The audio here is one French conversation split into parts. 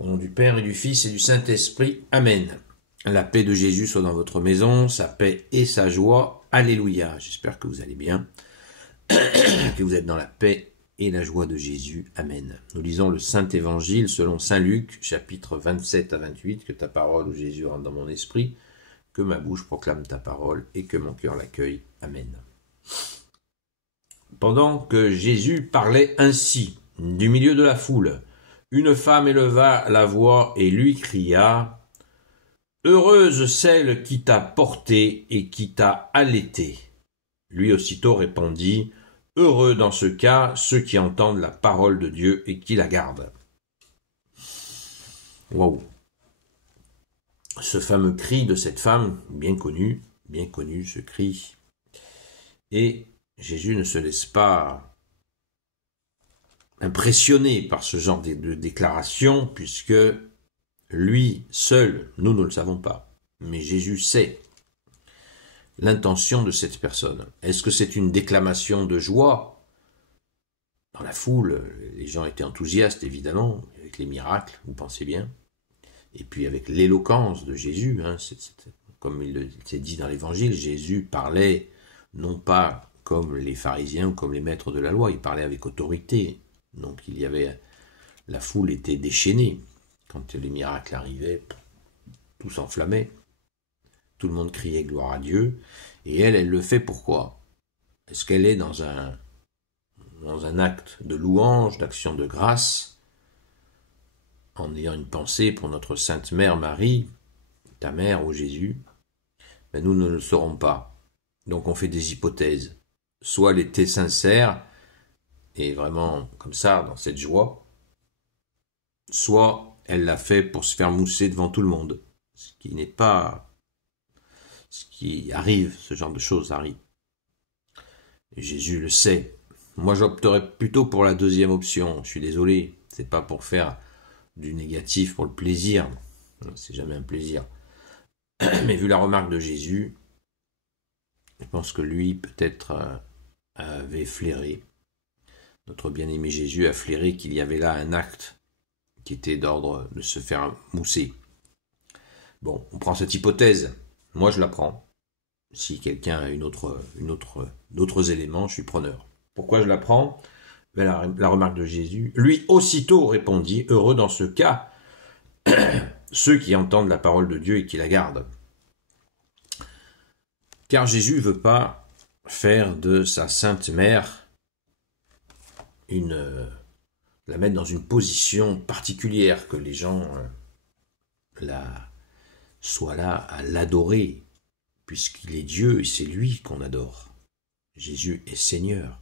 Au nom du Père et du Fils et du Saint-Esprit. Amen. La paix de Jésus soit dans votre maison, sa paix et sa joie. Alléluia. J'espère que vous allez bien, que vous êtes dans la paix et la joie de Jésus. Amen. Nous lisons le Saint-Évangile selon Saint Luc, chapitre 27 à 28. Que ta parole, ô Jésus, rentre dans mon esprit, que ma bouche proclame ta parole et que mon cœur l'accueille. Amen. Pendant que Jésus parlait ainsi, du milieu de la foule, une femme éleva la voix et lui cria « Heureuse celle qui t'a porté et qui t'a allaité !» Lui aussitôt répondit « Heureux dans ce cas ceux qui entendent la parole de Dieu et qui la gardent. » Waouh! Ce fameux cri de cette femme, bien connu ce cri. Et Jésus ne se laisse pas impressionné par ce genre de déclaration, puisque lui seul, nous ne le savons pas, mais Jésus sait l'intention de cette personne. Est-ce que c'est une déclamation de joie? Dans la foule, les gens étaient enthousiastes, évidemment, avec les miracles, vous pensez bien, et puis avec l'éloquence de Jésus, comme il s'est dit dans l'Évangile, Jésus parlait non pas comme les pharisiens ou comme les maîtres de la loi, il parlait avec autorité. Donc la foule était déchaînée. Quand les miracles arrivaient, tout s'enflammait. Tout le monde criait gloire à Dieu. Et elle le fait pourquoi? Est-ce qu'elle est dans un acte de louange, d'action de grâce, en ayant une pensée pour notre Sainte Mère Marie, ta mère, ô Jésus? Ben, nous ne le saurons pas. Donc on fait des hypothèses. Soit elle était sincère, et vraiment comme ça, dans cette joie, soit elle l'a fait pour se faire mousser devant tout le monde, ce qui n'est pas ce qui arrive, ce genre de choses arrive. Et Jésus le sait. Moi j'opterais plutôt pour la deuxième option, je suis désolé, c'est pas pour faire du négatif pour le plaisir, c'est jamais un plaisir. Mais vu la remarque de Jésus, je pense que lui peut-être avait flairé. Notre bien-aimé Jésus a flairé qu'il y avait là un acte qui était d'ordre de se faire mousser. Bon, on prend cette hypothèse. Moi, je la prends. Si quelqu'un a d'autres éléments, je suis preneur. Pourquoi je la prends? La remarque de Jésus. Lui aussitôt répondit, heureux dans ce cas, ceux qui entendent la parole de Dieu et qui la gardent. Car Jésus ne veut pas faire de sa sainte mère la mettre dans une position particulière, que les gens soient là à l'adorer, puisqu'il est Dieu et c'est lui qu'on adore. Jésus est Seigneur.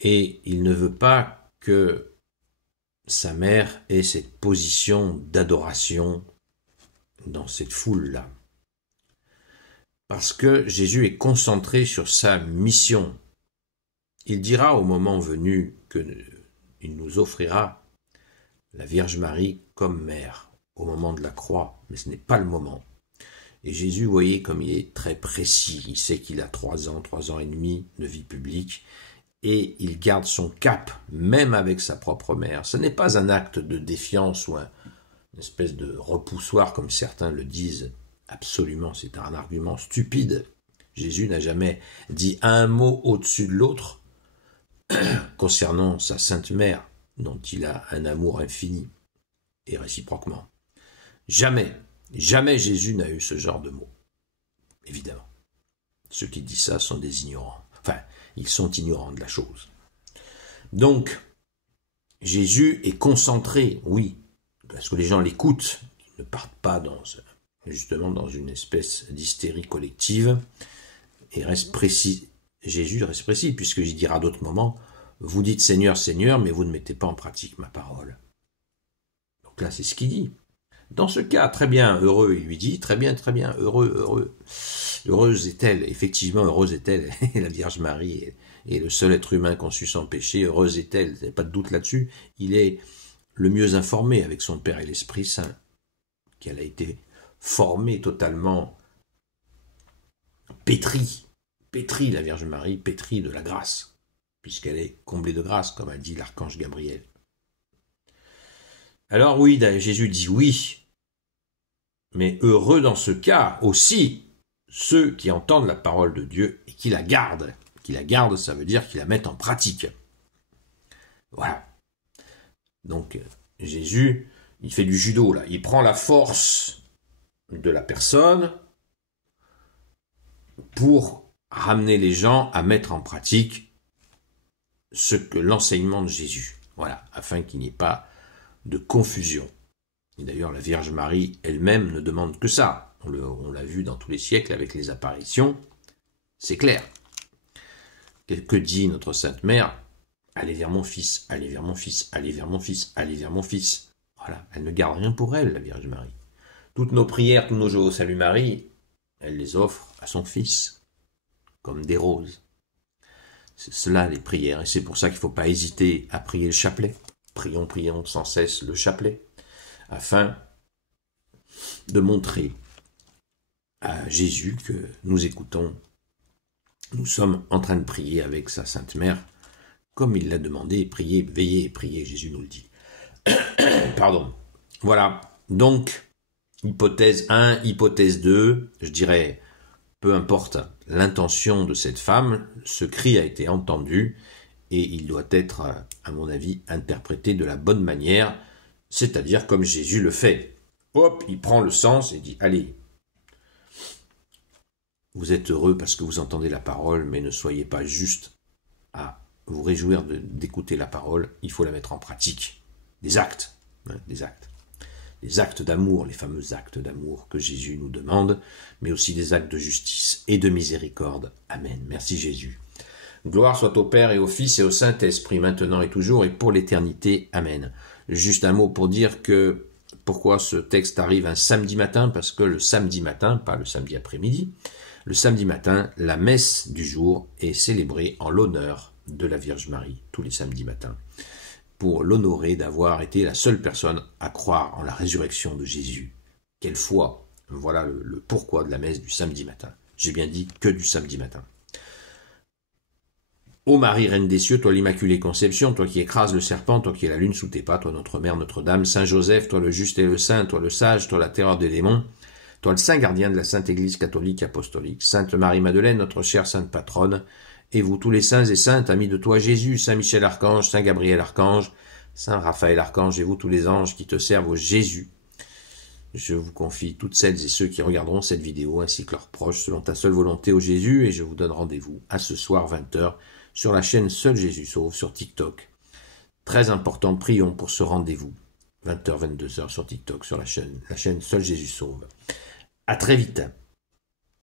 Et il ne veut pas que sa mère ait cette position d'adoration dans cette foule-là. Parce que Jésus est concentré sur sa mission. Il dira au moment venu qu'il nous offrira la Vierge Marie comme mère au moment de la croix, mais ce n'est pas le moment. Et Jésus, vous voyez, comme il est très précis, il sait qu'il a 3 ans et demi de vie publique, et il garde son cap, même avec sa propre mère. Ce n'est pas un acte de défiance ou une espèce de repoussoir, comme certains le disent. Absolument, c'est un argument stupide. Jésus n'a jamais dit un mot au-dessus de l'autre concernant sa sainte mère, dont il a un amour infini, et réciproquement. Jamais Jésus n'a eu ce genre de mots. Évidemment. Ceux qui disent ça sont des ignorants. Enfin, ils sont ignorants de la chose. Donc, Jésus est concentré, oui, parce que les gens l'écoutent, ils ne partent pas justement dans une espèce d'hystérie collective, et reste précis. Jésus reste précis, puisqu'il dira à d'autres moments, vous dites Seigneur, Seigneur, mais vous ne mettez pas en pratique ma parole. Donc là, c'est ce qu'il dit. Dans ce cas, très bien, heureux, il lui dit, très bien, heureux. Heureuse est-elle, effectivement, heureuse est-elle, la Vierge Marie est le seul être humain conçu sans péché, heureuse est-elle, il n'y a pas de doute là-dessus, il est le mieux informé avec son Père et l'Esprit Saint, qu'elle a été formée totalement, pétrie, la Vierge Marie, pétrie de la grâce, puisqu'elle est comblée de grâce, comme a dit l'archange Gabriel. Alors oui, Jésus dit oui, mais heureux dans ce cas aussi ceux qui entendent la parole de Dieu et qui la gardent. Qui la gardent, ça veut dire qu'ils la mettent en pratique. Voilà. Donc Jésus, il fait du judo là, il prend la force de la personne pour ramener les gens à mettre en pratique ce que l'enseignement de Jésus. Voilà, afin qu'il n'y ait pas de confusion. Et d'ailleurs, la Vierge Marie elle-même ne demande que ça. On l'a vu dans tous les siècles avec les apparitions. C'est clair. Que dit notre Sainte Mère? Allez vers mon fils, allez vers mon fils, allez vers mon fils, allez vers mon fils. Voilà, elle ne garde rien pour elle, la Vierge Marie. Toutes nos prières, tous nos jeux au Salut Marie, elle les offre à son fils, comme des roses. C'est cela les prières, et c'est pour ça qu'il ne faut pas hésiter à prier le chapelet. Prions, prions sans cesse le chapelet, afin de montrer à Jésus que nous écoutons, nous sommes en train de prier avec sa Sainte Mère, comme il l'a demandé, priez, veillez et priez, Jésus nous le dit. Pardon. Voilà, donc, hypothèse 1, hypothèse 2, je dirais, peu importe l'intention de cette femme, ce cri a été entendu, et il doit être, à mon avis, interprété de la bonne manière, c'est-à-dire comme Jésus le fait. Hop, il prend le sens et dit, allez, vous êtes heureux parce que vous entendez la parole, mais ne soyez pas juste à vous réjouir d'écouter la parole, il faut la mettre en pratique. Des actes, des actes. Les actes d'amour, les fameux actes d'amour que Jésus nous demande, mais aussi des actes de justice et de miséricorde. Amen. Merci Jésus. Gloire soit au Père et au Fils et au Saint-Esprit, maintenant et toujours et pour l'éternité. Amen. Juste un mot pour dire que pourquoi ce texte arrive un samedi matin, parce que le samedi matin, pas le samedi après-midi, le samedi matin, la messe du jour est célébrée en l'honneur de la Vierge Marie, tous les samedis matins, pour l'honorer d'avoir été la seule personne à croire en la résurrection de Jésus. Quelle foi! Voilà le pourquoi de la messe du samedi matin. J'ai bien dit que du samedi matin. Ô Marie, Reine des cieux, toi l'Immaculée Conception, toi qui écrases le serpent, toi qui es la lune sous tes pas, toi notre Mère, Notre-Dame, Saint Joseph, toi le juste et le saint, toi le sage, toi la terreur des démons, toi le saint gardien de la Sainte Église catholique apostolique, Sainte Marie-Madeleine, notre chère Sainte Patronne, et vous tous les saints et saintes, amis de toi Jésus, Saint Michel Archange, Saint Gabriel Archange, Saint Raphaël Archange, et vous tous les anges qui te servent au Jésus. Je vous confie toutes celles et ceux qui regarderont cette vidéo, ainsi que leurs proches, selon ta seule volonté au Jésus, et je vous donne rendez-vous à ce soir 20h, sur la chaîne Seul Jésus Sauve, sur TikTok. Très important, prions pour ce rendez-vous. 20h, 22h sur TikTok, sur la chaîne Seul Jésus Sauve. À très vite.